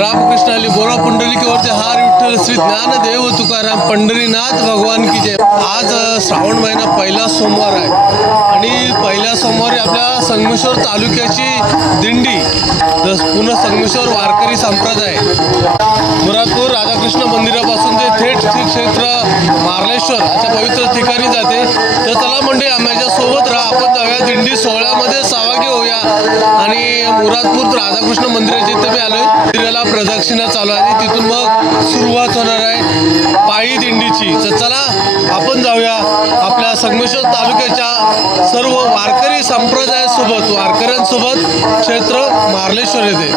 रामकृष्ण हरी बोला पुंडलिकेवरचे हार विठ्ठल श्री ज्ञानदेव तुकाराम पंढरीनाथ भगवान की जय। आज श्रावण महिना पहिला सोमवार आहे आणि पहिल्या सोमवारी आपल्या संगमेश्वर तालुक्याची दिंडी पुन्हा संगमेश्वर वारकरी संप्रदाय मुरादपूर राधाकृष्ण मंदिरापासून ते थेट श्री क्षेत्र मार्लेश्वर अशा पवित्र ठिकाणी जाते। तर चला म्हणजे आम्हाला सोबत राहा, आपण जाऊया दिंडी सोहळ्यामध्ये सहभागी होऊया। आणि मुरादपूर राधाकृष्ण मंदिराच्या इथे मी आलोय, मंदिराला प्रदक्षिणा चालू आहे, तिथून मग सुरुवात होणार आहे पायी दिंडीची। तर चला आपण जाऊया आपल्या संगमेश्वर तालुक्याच्या सर्व वारकरी संप्रदायासोबत वारकऱ्यांसोबत क्षेत्र मार्लेश्वर येथे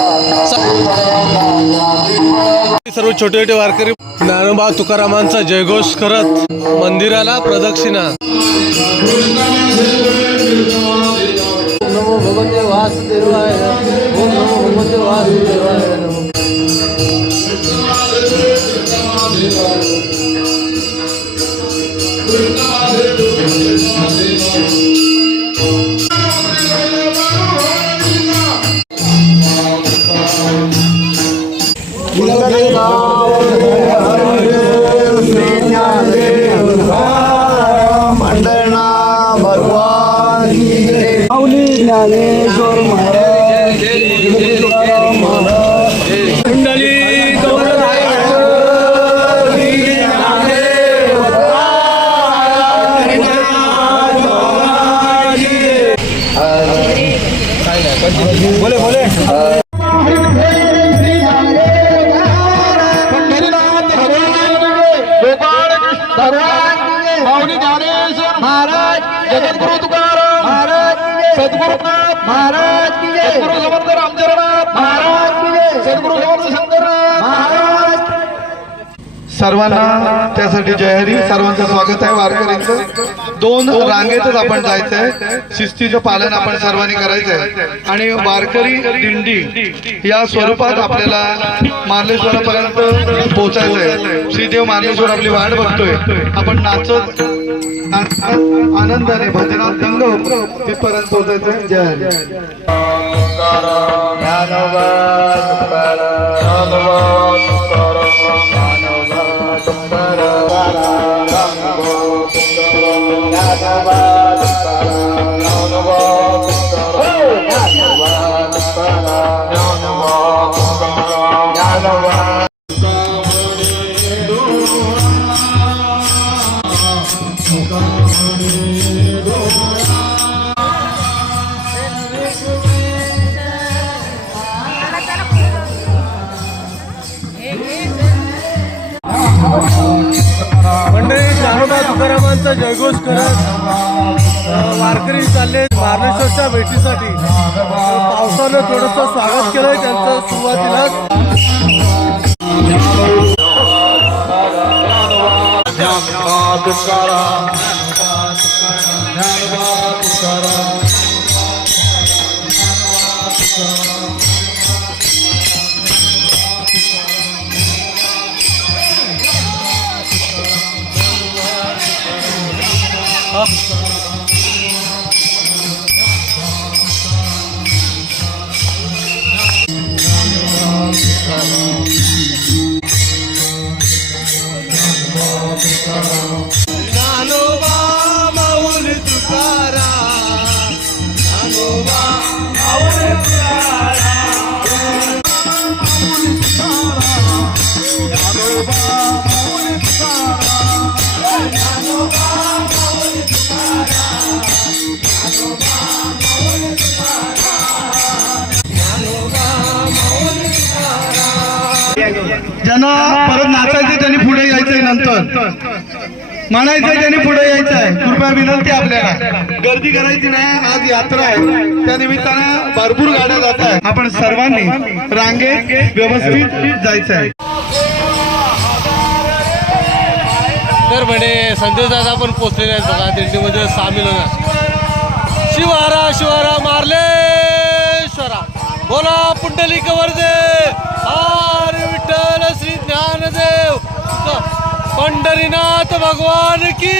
सर्व छोटे छोटे वारकरी ज्ञानोबा तुकारामांचा जयघोष करत मंदिराला प्रदक्षिणा। नमो भगवते वासुदेवाय ओम नमो भगवते वासुदेवाय नमो। ज्ञानेश्वर महाराज बोले बोले जगद्गुरु तुकाराम महाराज सद्गुरुनाथ महाराज की जय। सद्गुरु समर्थ रामचरणाथ महाराज की जय। सद्गुरु समर्थ शंकरनाथ महाराज। सर्वांना त्यासाठी जय हरी। सर्वांचं स्वागत आहे वारकऱ्यांचं। दोन रांगेतच आपण जायचंय, शिस्तीचं पालन आपण सर्वांनी करायचंय आणि वारकरी दिंडी या स्वरूपात आपल्याला मार्लेश्वरापर्यंत पोहोचायचंय। श्रीदेव मार्लेश्वर आपली वाट बघतोय, आपण नाचत आनंदाने भजनात दंग तिथपर्यंत पोहोचायचं। जय हरी। मंडळी ज्ञानोबा तुकारामांचा जयघोष करत वारकरी चालले मार्लेश्वरच्या भेटीसाठी। पावसानं थोडंसं स्वागत केलंय त्यांचं सुरुवातीला। ज्ञानोबा माऊली तुकाराम, ज्ञानोबा माऊली तुकाराम, ज्ञानोबा माऊली तुकाराम, ज्ञानोबा माऊली तुकाराम, ज्ञानोबा माऊली तुकाराम, ज्ञानोबा माऊली तुकाराम। ज्यांना परत नाचायचं त्यांनी पुढे यायचंय, नंतर म्हणायचंय त्यांनी पुढे यायचंय। कृपया विनंती आपल्याला, गर्दी करायची नाही, आज यात्रा आहे, त्या निमित्तानं भरपूर गाड्या जात आहेत। आपण सर्वांनी रांगेत व्यवस्थित जायचंय। तर म्हणे संदेश दादा पण पोचलेले आहेत बघा दिंडीमध्ये सामील होणार। शिवारा शिवारा मार्लेश्वरा बोला पुंडलिकवरचे हार विठ्ठल श्री ज्ञानदेव पंढरीनाथ भगवान की।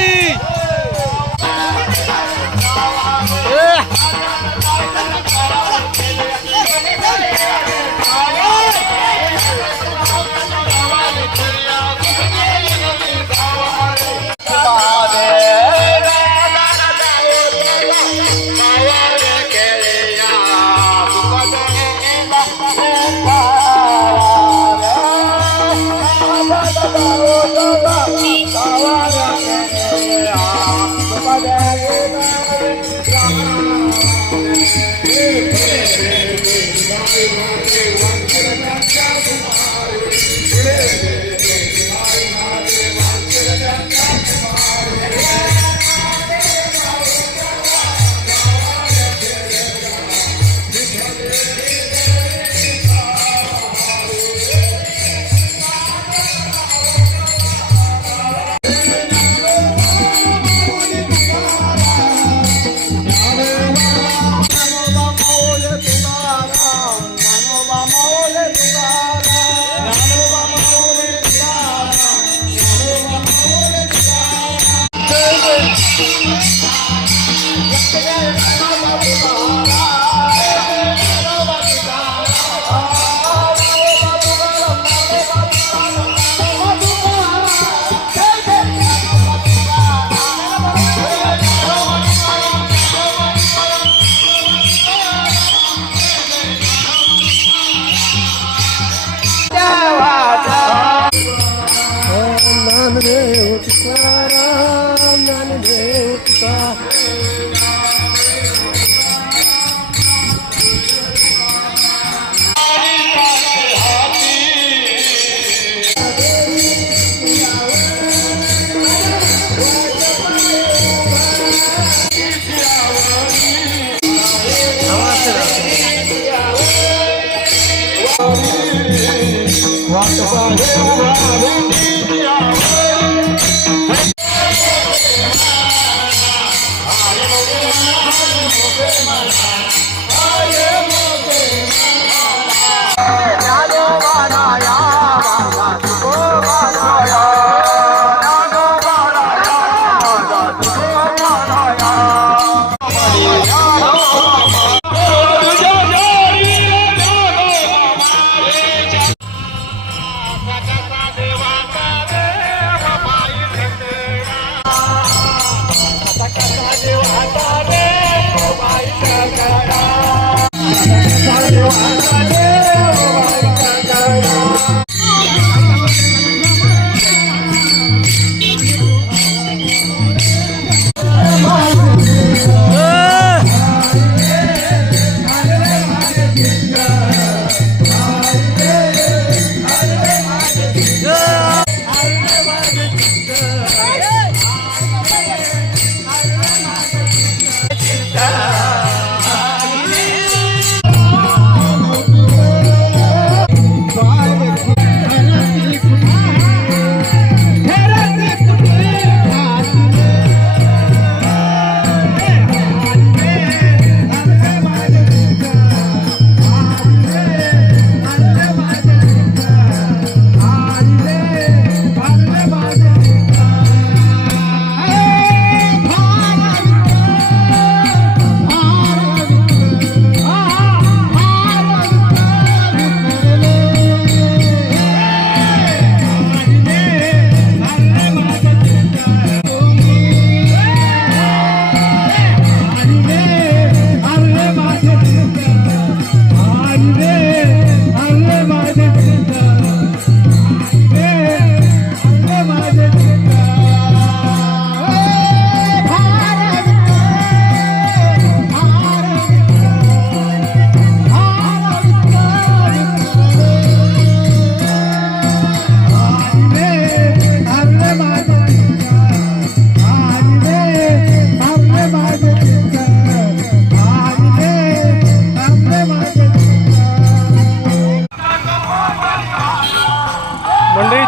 ज्ञानदेव तुकाराम ज्ञानदेव तुकाराम.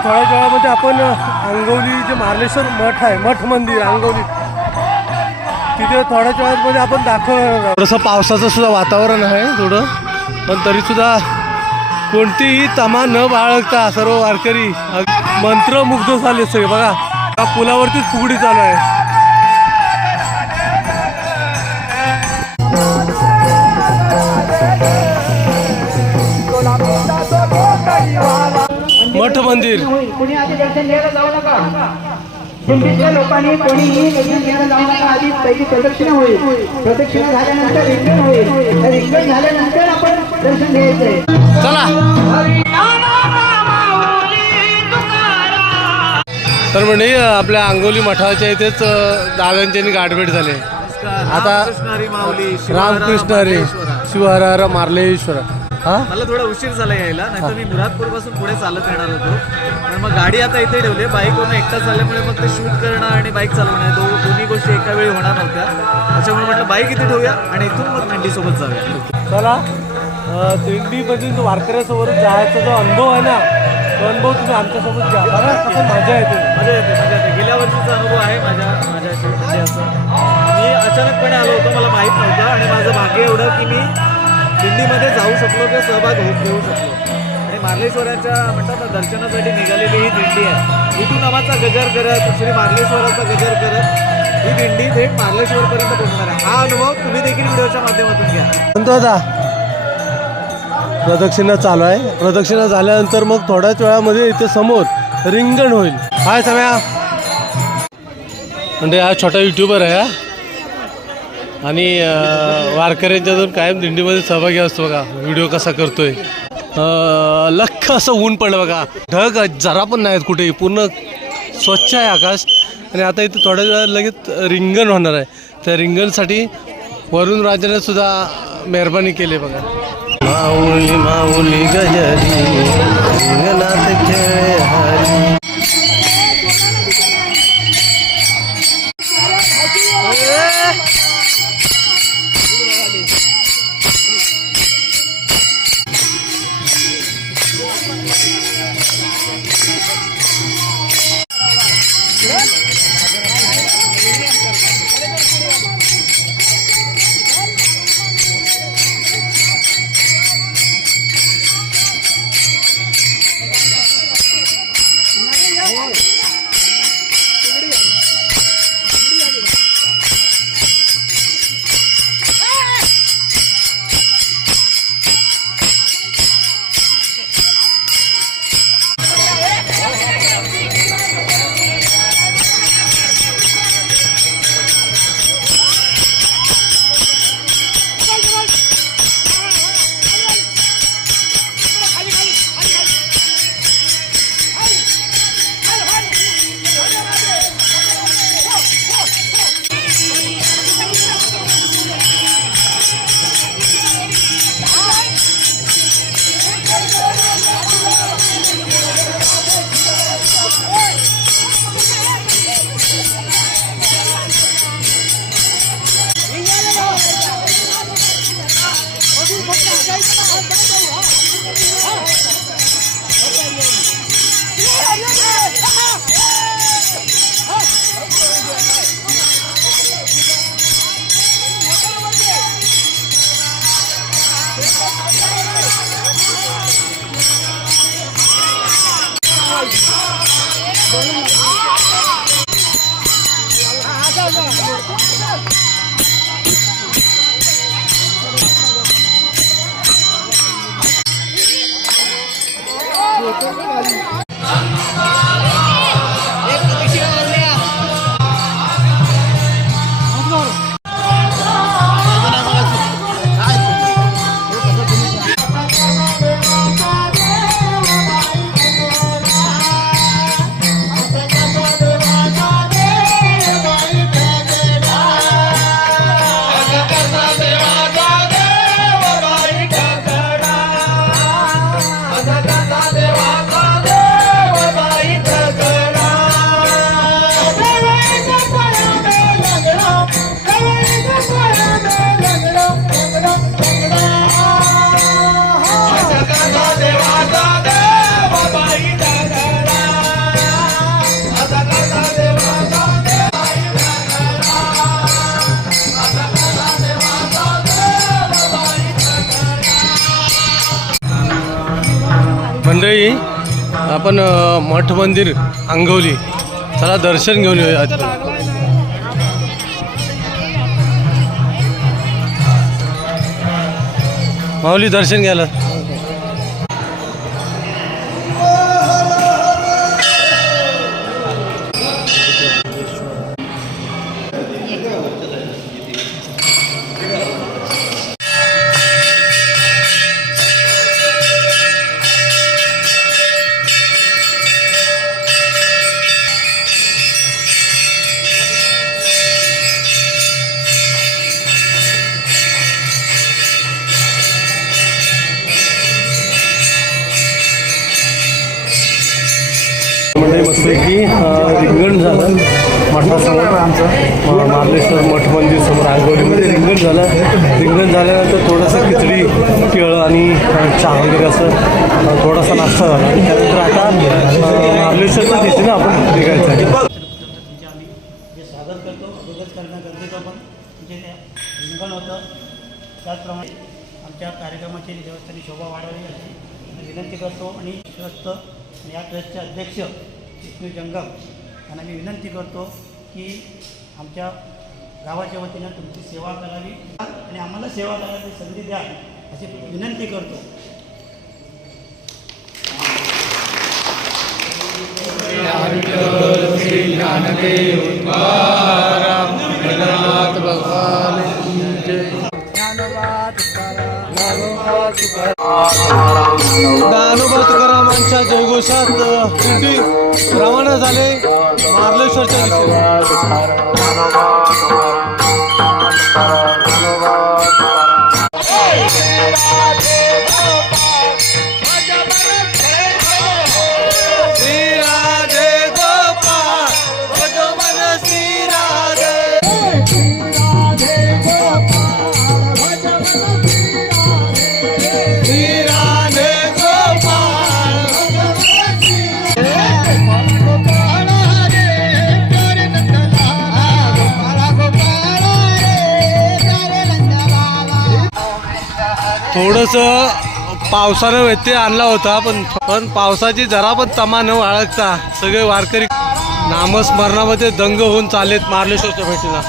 थोड्याच वेळामध्ये आपण अंगवली जे मार्लेश्वर मठ आहे, मठ मंदिर अंगवली, तिथे थोड्याच वेळामध्ये आपण दाखवणार. थोडंसं पावसाचं सुद्धा वातावरण आहे थोडं, पण तरीसुद्धा कोणतीही तमा न बाळगता सर्व वारकरी मंत्रमुग्ध झाले सगळे. बघा पुलावरतीच फुगडी चालू आहे. मठ मंदिर कोणी आधी दर्शन घ्यायला जाऊ नका. दिंडीतल्या लोकांनी कोणीही दर्शन घ्यायला जाऊ नका. आधी पहिली प्रदक्षिणा होईल. प्रदक्षिणा झाल्यानंतर रिंगण होईल. रिंगण झाल्यानंतर आपण दर्शन घ्यायचंय. चला. तर म्हणजे आपल्या अंगोली मठाच्या इथेच दादांच्यानी गाठभेट झाले. आता रामकृष्ण हरी शिवहर मार्लेश्वर. हा मला थोडा उशीर झाला यायला, नाही तर मी मुरादपूर पासून पुढे चालत येणार होतो. पण मग गाडी आता इथे ठेवली. बाईकवरून एकटा चालल्यामुळे मग ते शूट करणं आणि बाईक चालवणं दोन्ही गोष्टी एका वेळी होणार नव्हत्या. त्याच्यामुळे म्हटलं बाईक इथे ठेवूया आणि इथून मग दिंडीसोबत जाऊया. चला. दिंडीमधून वारकऱ्यासोबत जायचा जो अनुभव आहे ना, तो अनुभव तुम्ही आमच्यासोबत घ्या. मजा येते. मजा येते. गेल्या वर्षीचा अनुभव आहे माझ्याशी. म्हणजे असं मी अचानकपणे आलो होतो, मला माहीत नव्हतं आणि माझं भाग्य एवढं की मी दिंडीमध्ये जाऊ शकलो किंवा सहभाग घेऊ शकलो. मार्लेश्वराच्या म्हणतात ना दर्शनासाठी निघालेली ही दिंडी आहे. इथून नावाचा गजर करत श्री मार्लेश्वराचा गजर करत ही दिंडी थेट मार्लेश्वरपर्यंत पोहोचणार आहे. हा अनुभव तुम्ही देखील व्हिडिओच्या माध्यमातून घ्या. म्हणतो आता प्रदक्षिणा चालू आहे. प्रदक्षिणा झाल्यानंतर मग थोड्याच वेळामध्ये इथे समोर रिंगण होईल. हाय सम्या म्हणजे हा छोटा युट्यूबर आहे हा. आणि वारकऱ्यांच्यातून कायम दिंडीमध्ये सहभागी असतो बघा. व्हिडिओ कसा करतोय. लख्ख असं ऊन पडलं बघा. ढग जरा पण नाहीत कुठेही. पूर्ण स्वच्छ आहे आकाश. आणि आता इथे थोड्या वेळात लगेच रिंगण होणार आहे. त्या रिंगणसाठी वरुण राजाने सुद्धा मेहरबानी केली बघा. माऊली माऊली गजरी रिंगणात खेळे हरी. मंडळी आपण मठ मंदिर अंगवली चला दर्शन घेऊन येऊया. माऊली दर्शन घ्यायला. म्हणजे मस्त की रिंगण झालं मठासमोर मार्लेश्वर मठ मंदिर समोर अंगवलीमध्ये रिंगण झालं. रिंगण झाल्यानंतर थोडंसं खिचडी केळं आणि चहा वगैरे असं थोडासा नाश्ता झाला. आणि त्यानंतर आता मार्लेश्वरच्या दिशेनं आपण निघायचं आहे. तुमचे आम्ही जे स्वागत करतो अगोदर करणं गरजेचं पण जे रिंगण होतं त्याचप्रमाणे आमच्या कार्यक्रमाची देवस्थानी शोभा वाढवली जाते. विनंती करतो आणि ट्रस्ट आणि या ट्रस्टचे अध्यक्ष विष्णू जंगम यांना मी विनंती करतो की आमच्या गावाच्या वतीनं तुमची सेवा करावी आणि आम्हाला सेवा करायची संधी द्या अशी विनंती करतो. श्री ज्ञानदेव भगवान ज्ञानोबा तुकारामांच्या जयघोषात दिंडी रवाना झाले मार्लेश्वरच्या दिशेने. थोडंसं पावसानं व्यत्यय आणला होता पण पावसाची जरा पण तमा न बाळगता सगळे वारकरी नामस्मरणामध्ये दंग होऊन चालेत मार्लेश्वरच्या भेटीला.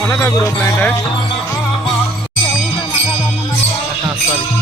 कोणाचा ग्रुप प्लॅन्ट आहे? हां सॉरी.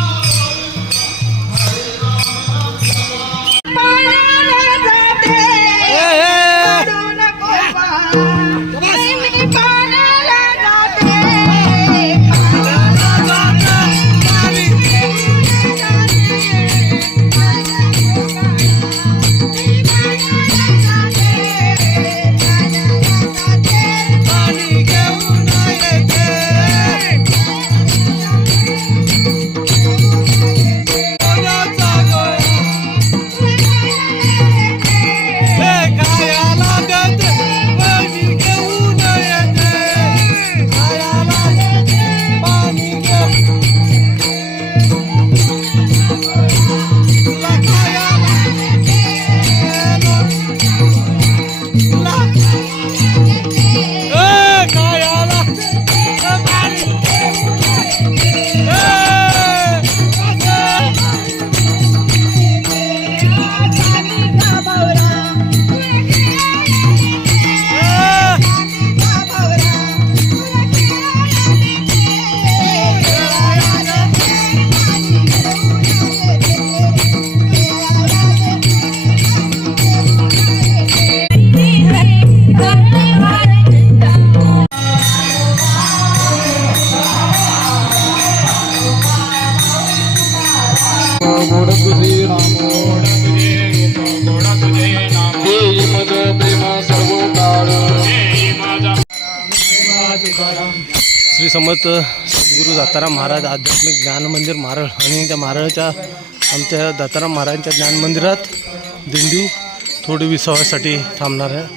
श्री समर्थ सद्गुरू दत्ताराम महाराज आध्यात्मिक ज्ञान मंदिर मारळ आणि त्या मारळच्या आमच्या दत्ताराम महाराजांच्या ज्ञान मंदिरात दिंडी थोडी विसावासाठी थांबणार आहे.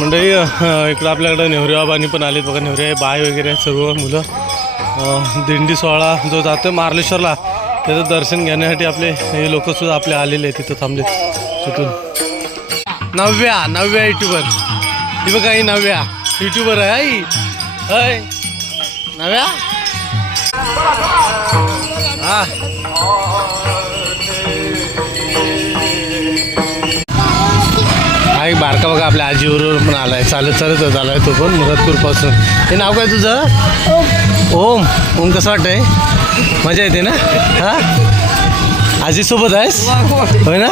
मंडळी इकडं आपल्याकडं नेवरे बाबांनी पण आलेत बघा. नेवरे बाय वगैरे सर्व मुलं दिंडी सोहळा जो जातो मार्लेश्वरला त्याचं दर्शन घेण्यासाठी आपले हे लोक सुद्धा आपले आलेले आहेत, तिथं थांबले तिथून. नव्या युट्यूबर ही बघा, ही नव्या युट्यूबर आहे आई. हय नव्या हा एक बारका बघा आपल्या आजीबरोबर पण आलाय, चालत आलाय तो पण मुरादपूर पासून. हे नाव काय तुझं? ओम. ओम कसं वाटतंय? मजा येते ना? हा आजीसोबत आहेस होय ना?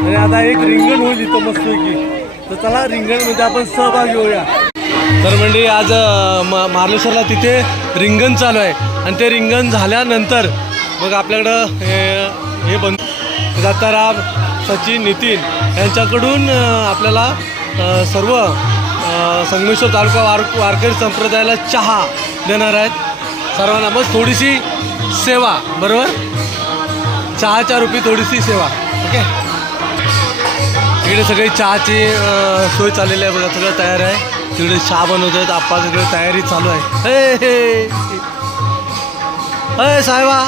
आणि आता एक रिंगण होईल इथं मस्तपैकी, तर चला रिंगणमध्ये आपण सहभागी होऊया. तर म्हणजे आज मार्लेश्वरला तिथे रिंगण चालू आहे आणि ते रिंगण झाल्यानंतर मग आपल्याकडं हे दत्ताराम, सचिन, नितीन यांच्याकडून आपल्याला सर्व संगमेश्वर तालुका वारकरी संप्रदायाला चहा देणार आहेत सर्वांना. मग थोडीशी सेवा, बरोबर, चहाच्या रूपी थोडीशी सेवा. ओके, इकडे सगळी चहाची सोय चाललेली आहे बघा, सगळं तयार आहे. तिकडे चहा बनवत आहेत आप्पा, सगळं तयारी चालू आहे. हे साहेबा,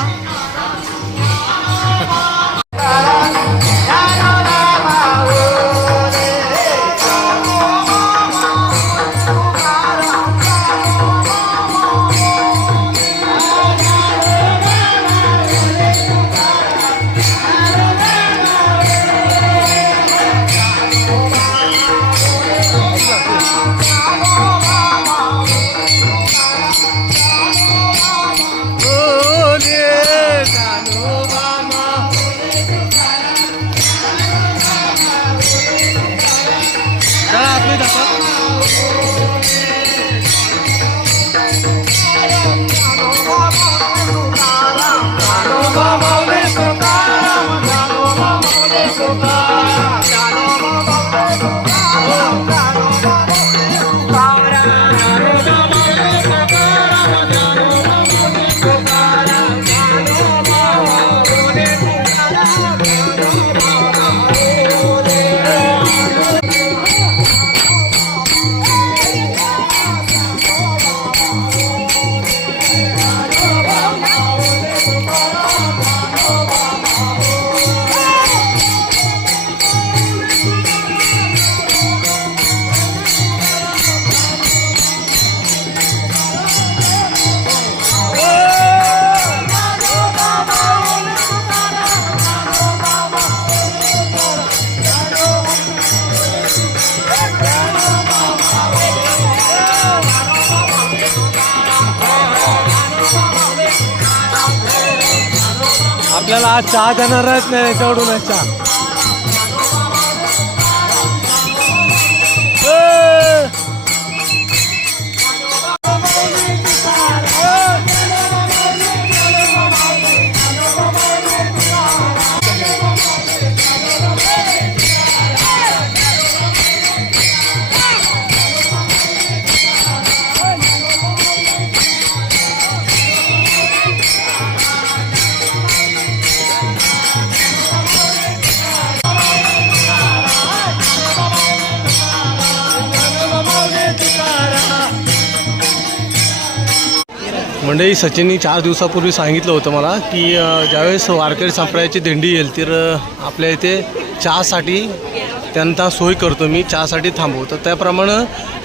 आपल्याला आज चहा देणारच नाही याच्याकडून चहा. मंडळी, सचिननी 4 दिवसापूर्वी सांगितलं होतं मला की ज्यावेळेस वारकरी संप्रदायाची दिंडी येईल तर आपल्या इथे चहासाठी त्यांना सोय करतो मी, चहासाठी थांबवतो. त्याप्रमाणे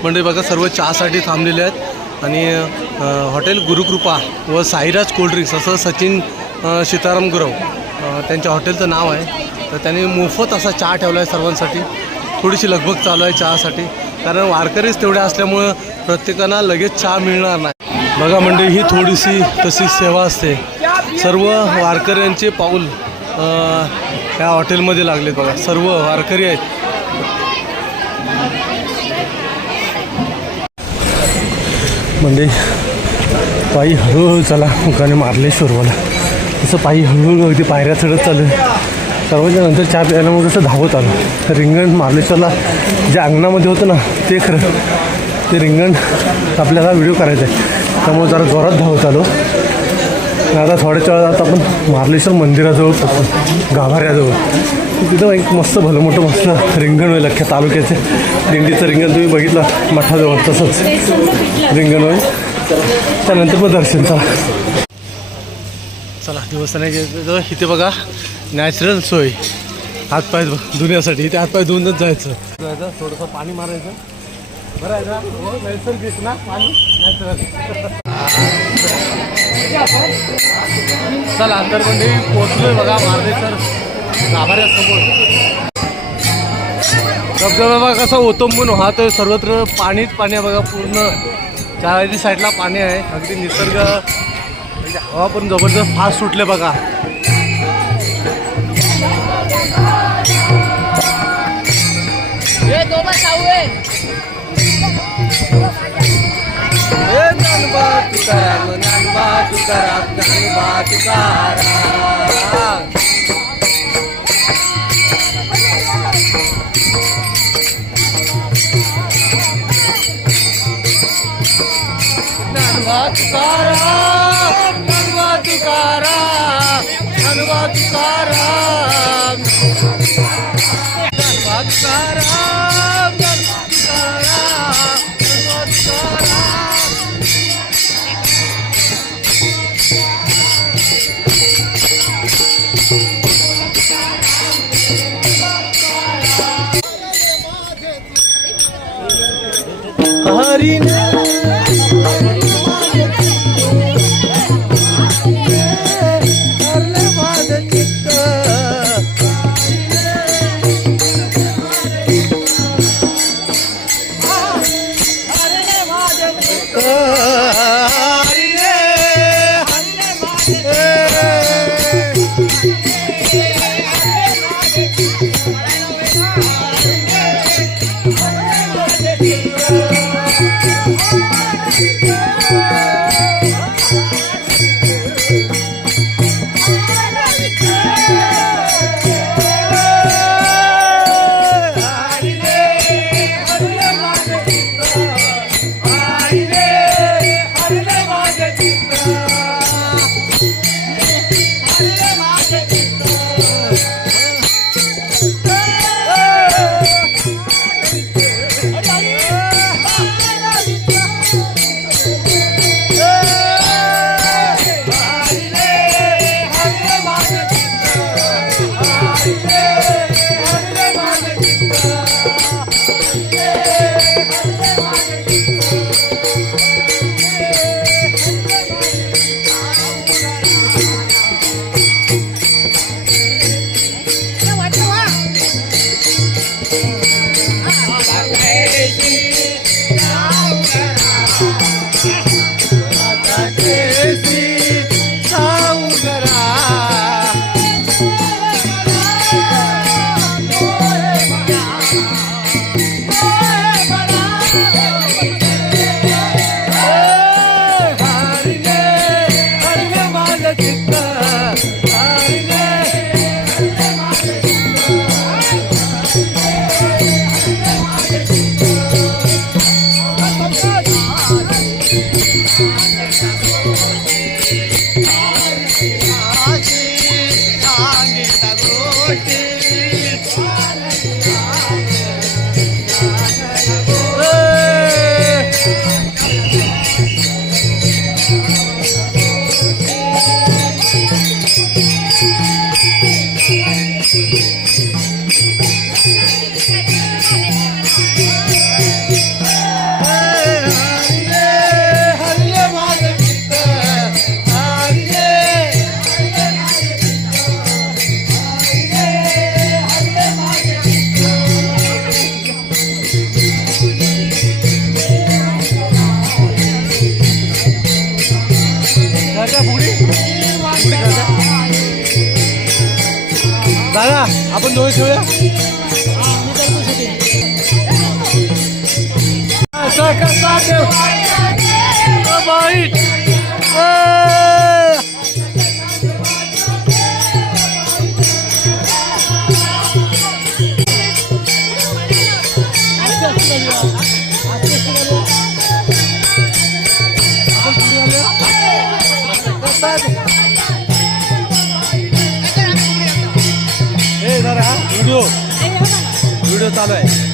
मंडळी बघा सर्व चहासाठी थांबलेले आहेत. आणि हॉटेल गुरुकृपा व साईराज कोल्ड्रिंक्स असं सचिन सीताराम गुरव त्यांच्या हॉटेलचं नाव आहे. तर त्यांनी मोफत असा चहा ठेवला आहे सर्वांसाठी. थोडीशी लगबग चालू आहे चहासाठी, कारण वारकरीच तेवढे असल्यामुळं प्रत्येकांना लगेच चहा मिळणार नाही. बघा मंडळी, ही थोडीशी तशी सेवा असते. सर्व वारकऱ्यांचे पाऊल ह्या हॉटेलमध्ये लागलेत. बघा सर्व वारकरी आहेत. म्हणजे पायी हळूहळू चला मुखाने मार्लेश्वरवाला, तसं पायी हळूहळू अगदी पायऱ्या चढत चालू आहे. सर्वांच्या नंतर चहा प्यायला मग कसं धावत आलं. रिंगण मार्लेश्वरला जे अंगणामध्ये होतं ना ते खरं, ते रिंगण आपल्याला व्हिडिओ करायचा आहे, त्यामुळे जरा जोरात धावत आलो. आता थोड्याच्या वेळात आपण मार्लेश्वर मंदिराजवळ पोहोचू, गाभाऱ्याजवळ. तिथं एक मस्त भलं मोठं मस्त रिंगण होईल. अख्ख्या तालुक्याचे दिंडीचं रिंगण तुम्ही बघितलं मठाजवळ, तसंच रिंगण होईल. त्यानंतर मग दर्शन. चला देवस्थानाच्या इथे बघा नॅचरल सोय हातपाय धुण्यासाठी. इथे हातपाय धुवूनच जायचं, थोडंसं पाणी मारायचं. बरं आहे ना, नैसर्गिक ना पाणी, नॅचरल. चला अंतर म्हणजे पोचलोय बघा मार्लेश्वर गाभाऱ्यासमोर. धबधबा बघा कसा ओतंबून वाहतोय, सर्वत्र पाणीच पाणी आहे बघा. पूर्ण चारही साईडला पाणी आहे. अगदी निसर्ग, म्हणजे हवा पण जबरदस्त फास्ट सुटले बघा. हरी आपण दोघे खेळूया. व्हिडिओ चालू आहे.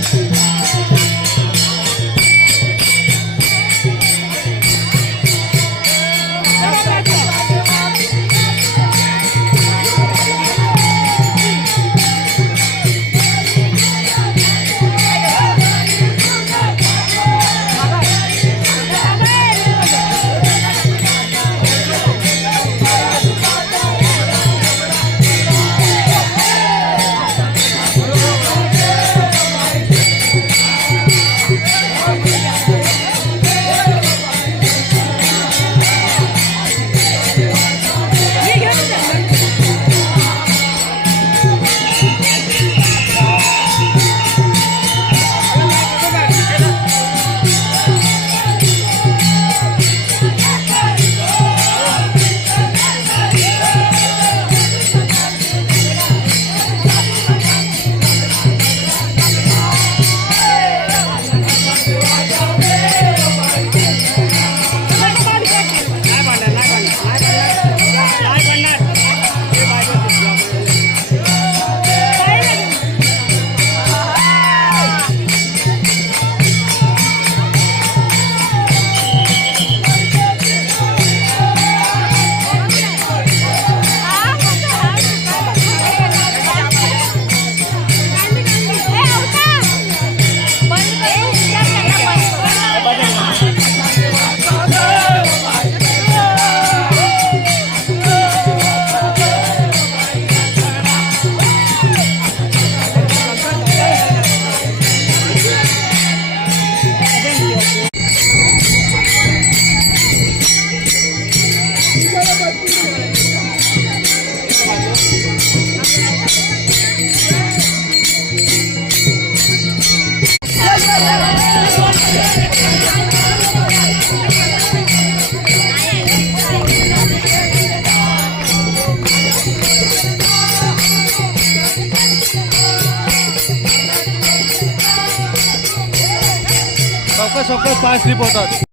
पाय स्लिप होतात.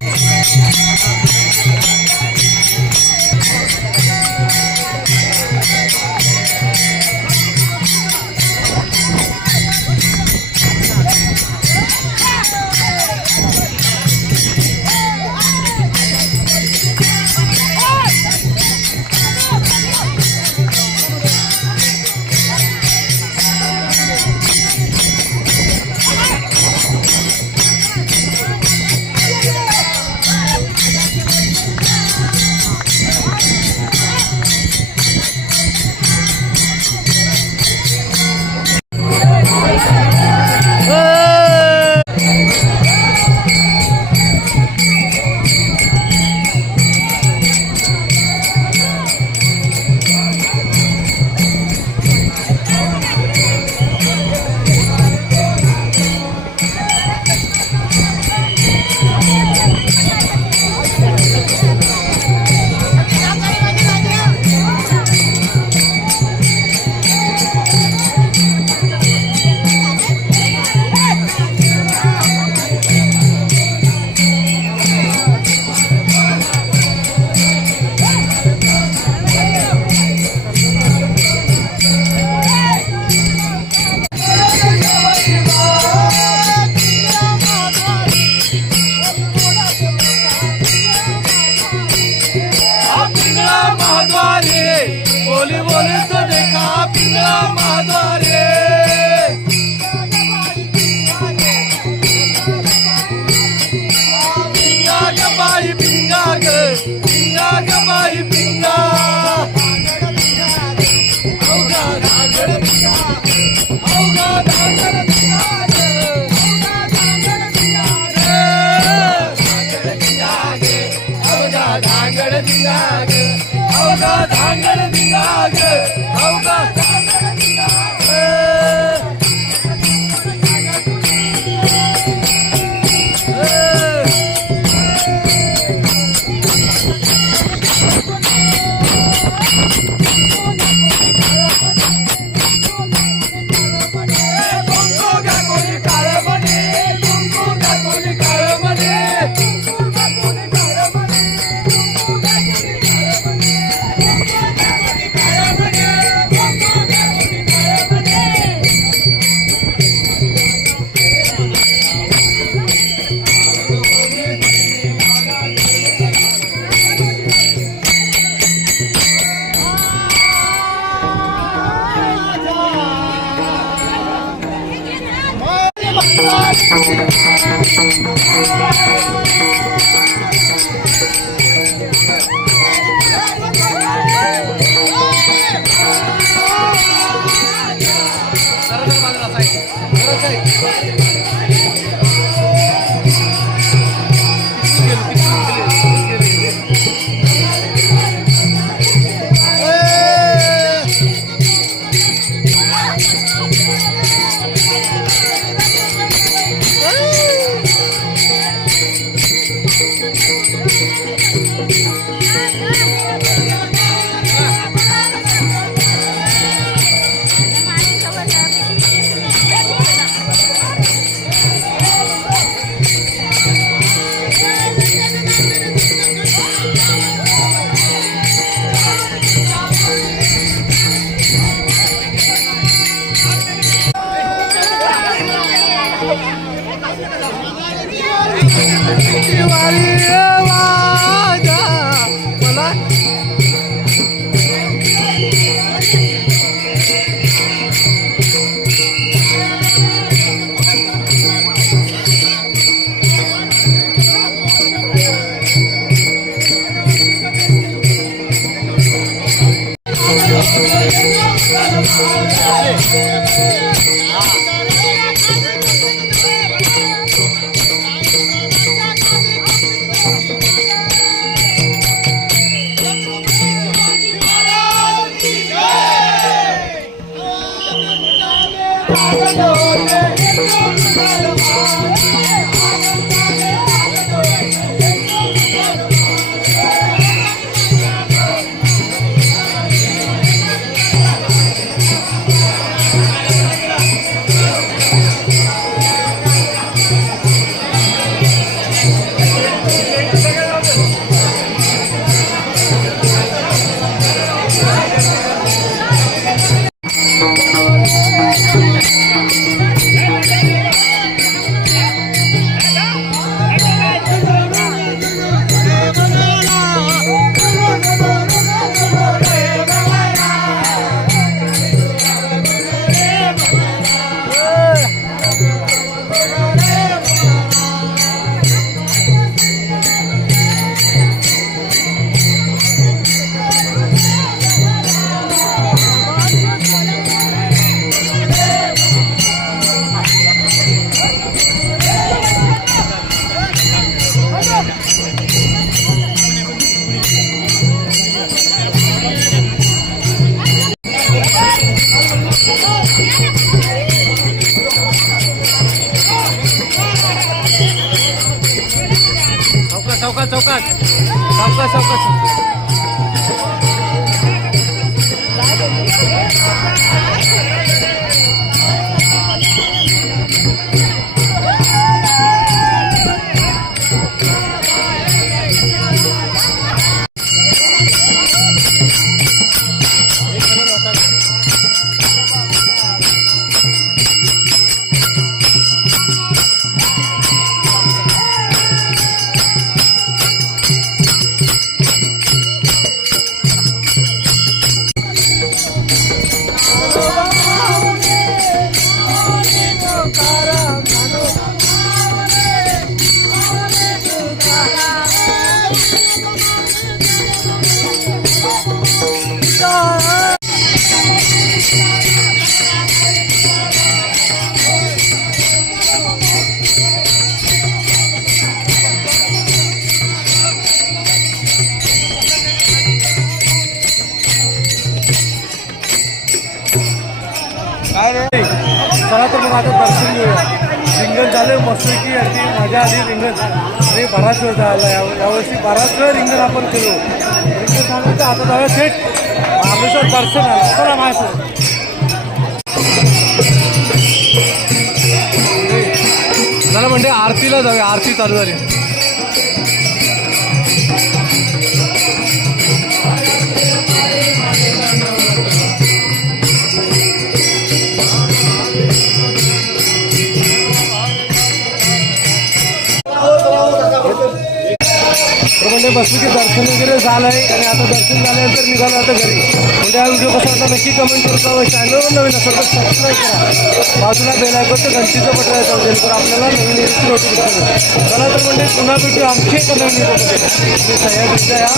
धांगड दिला ग, अवघा धांगड दिला ग. चला तर मग आता दर्शन घेऊया. रिंगण झाले मस्तपैकी अशी मजा आली. रिंगण आणि बराच वेळ झाला यावर्षी बराच वेळ रिंगण आपण केलो. रिंगण झालं तर आता जाऊया थेट महाबळेश्वर दर्शन आलं. चला माझ्यासोबत. चला म्हणजे आरतीला जाऊया. आरती चालू झाली. तर म्हणजे मंडळीमध्ये बसलो की दर्शन वगैरे झालंय आणि आता दर्शन झाल्यानंतर निघालो आता घरी. म्हणजे हा व्हिडिओ कसा वाटला नक्की कमेंट करतो व चॅनलवर नवीन असेल तर सबस्क्राईब करा. बाजूला बेल आयकॉनचं घंटीचं बटन आहे जेणेकरून आपल्याला नवीन व्हिडिओची नोटिफिकेशन येईल. चला तर म्हणजे पुन्हा भेटू आणखी एका नवीन व्हिडिओमध्ये. मी सह्याद्रीच्या या